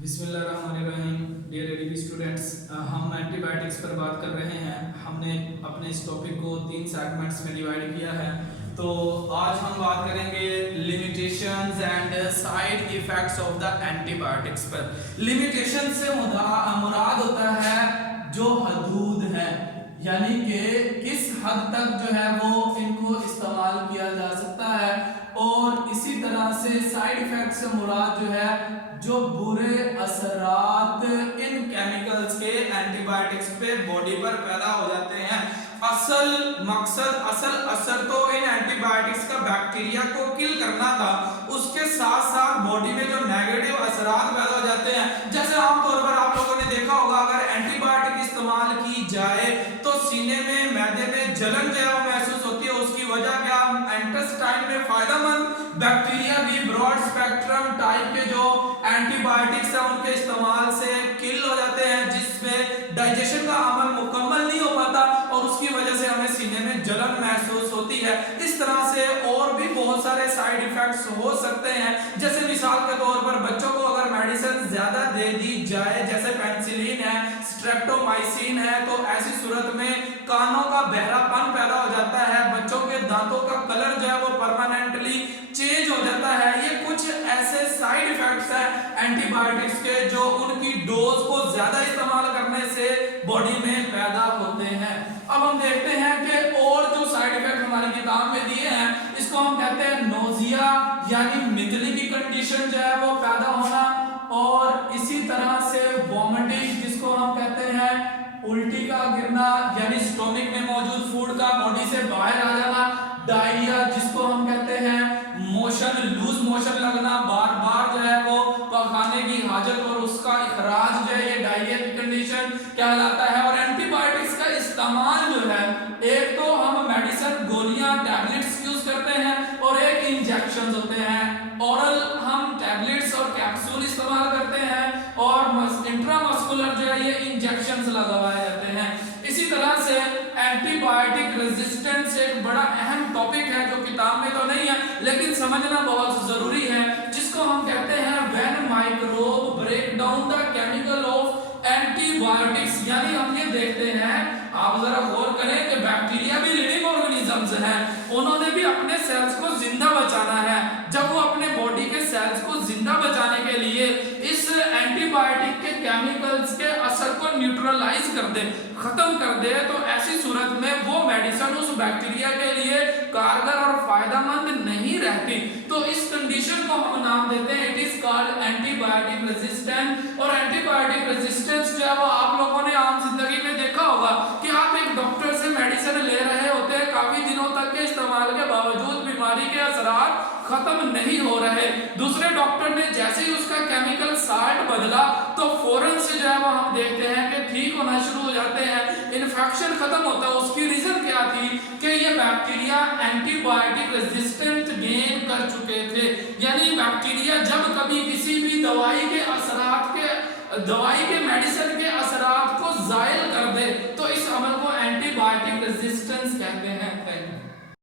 बिस्मिल्लाहिर्रहमानिर्रहीम। Dear ADB students, हम antibiotics पर बात कर रहे हैं। हमने अपने इस टॉपिक को 3 सेगमेंट्स में डिवाइड किया है। तो आज हम बात करेंगे limitations and side effects of the antibiotics पर। लिमिटेशन से मुराद होता है जो हदूद है, यानी कि किस हद तक जो है वो इनको इस्तेमाल किया जा सकता है। और इसी तरह से साइड इफेक्ट से मुराद जो है जो बुरे असरात इन केमिकल्स के एंटीबायोटिक्स पे बॉडी पर पैदा हो जाते हैं। असल असर तो इन एंटीबायोटिक्स का बैक्टीरिया को किल करना था, उसके साथ साथ बॉडी में जो नेगेटिव असरात पैदा हो जाते हैं। जैसे आमतौर पर आप लोगों ने देखा होगा, अगर एंटीबायोटिक इस्तेमाल की जाए तो सीने में मैदे में जलन जो है वो महसूस होती है। उसकी वजह क्या, इंटेस्टाइन में फायदेमंद बैक्टीरिया भी ब्रॉड स्पेक्ट्रम टाइप के जो एंटीबायोटिक्स है उनके इस्तेमाल से किल हो जाते हैं, जिसमें डाइजेशन का अमल मुकम्मल नहीं हो पाता और उसकी वजह से हमें सीने में जलन महसूस होती है। इस तरह से और भी बहुत सारे साइड इफेक्ट्स हो सकते हैं। जैसे मिसाल के तौर पर बच्चों को अगर मेडिसिन ज्यादा दे दी जाए, जैसे पेनिसिलिन है, स्ट्रेप्टोमाइसिन है, तो ऐसी सूरत में कानों का बहरापन पैदा हो जाता है, बच्चों के दांतों का कलर जो है वो परमानेंटली चेंज हो जाता है। ये कुछ ऐसे साइड इफेक्ट्स हैं एंटीबायोटिक्स के जो उनकी डोज को ज्यादा इस्तेमाल करने से बॉडी में पैदा होते हैं। अब हम देखते हैं कि और जो साइड इफेक्ट हमारी किताब में दिए हैं, इसको हम कहते हैं नोजिया, यानी मितली की कंडीशन जो है वो पैदा होना, और इसी तरह से वोमिटिंग जिसको हम कहते हैं उल्टी का गिरना, यानी स्टोमिक में मौजूद फूड का बॉडी से बाहर आ जाना, डायरिया जिसको हम कहते हैं मोशन, लूज मोशन लगना, बार बार जो है वो पखाने की हाजत और उसका इखराज जो है, ये डायरिया की कंडीशन कहलाता है। और एंटीबायोटिक्स का इस्तेमाल जो है, एक तो हम मेडिसिन गोलियां टैबलेट्स यूज करते हैं और एक इंजेक्शन होते हैं। ओरल हम टैबलेट्स और कैप्सूल इस्तेमाल करते हैं और इंट्रामस्कुलर जो है ये इंजेक्शंस लगवाए जाते हैं। इसी तरह से एंटीबायोटिक रेजिस्टेंस एक बड़ा अहम टॉपिक है जो किताब में तो नहीं है लेकिन समझना बहुत जरूरी है, जिसको हम कहते हैं when microbe break down the chemical of antibiotics. यानी हम ये देखते हैं, आप जरा गौर करें कि बैक्टीरिया भी लिविंग ऑर्गेनिजम्स हैं, उन्होंने भी अपने सेल्स को जिंदा बचाना है। जब वो अपने बॉडी के सेल्स को जिंदा बचाने के लिए इस एंटीबायोटिक के केमिकल्स के असर को न्यूट्रलाइज कर दे, खत्म कर दे, तो ऐसी सूरत में वो मेडिसिन उस बैक्टीरिया के लिए कारगर और फायदेमंद नहीं रहती। तो इस कंडीशन को हम नाम देते हैं, it is called antibiotic resistance. और एंटीबायोटिक रेजिस्टेंस जो है वो आप लोगों ने आम जिंदगी में देखा होगा कि आप एक डॉक्टर से मेडिसिन ले रहे होते हैं, काफी दिनों तक के इस्तेमाल के बावजूद बीमारी के असरात खत्म नहीं हो रहे। दूसरे डॉक्टर ने जैसे ही उसका केमिकल साल्ट बदला तो फौरन से जो है वो हम देखते हैं कि ठीक होना शुरू हो जाते हैं, इन्फेक्शन खत्म होता है। उसकी रीजन क्या थी कि ये बैक्टीरिया एंटीबायोटिक रेजिस्टेंट गेन कर चुके थे। यानी बैक्टीरिया जब कभी किसी भी दवाई के मेडिसिन के असरात को जायल कर दे तो इस अमल को एंटीबायोटिक रेजिस्टेंस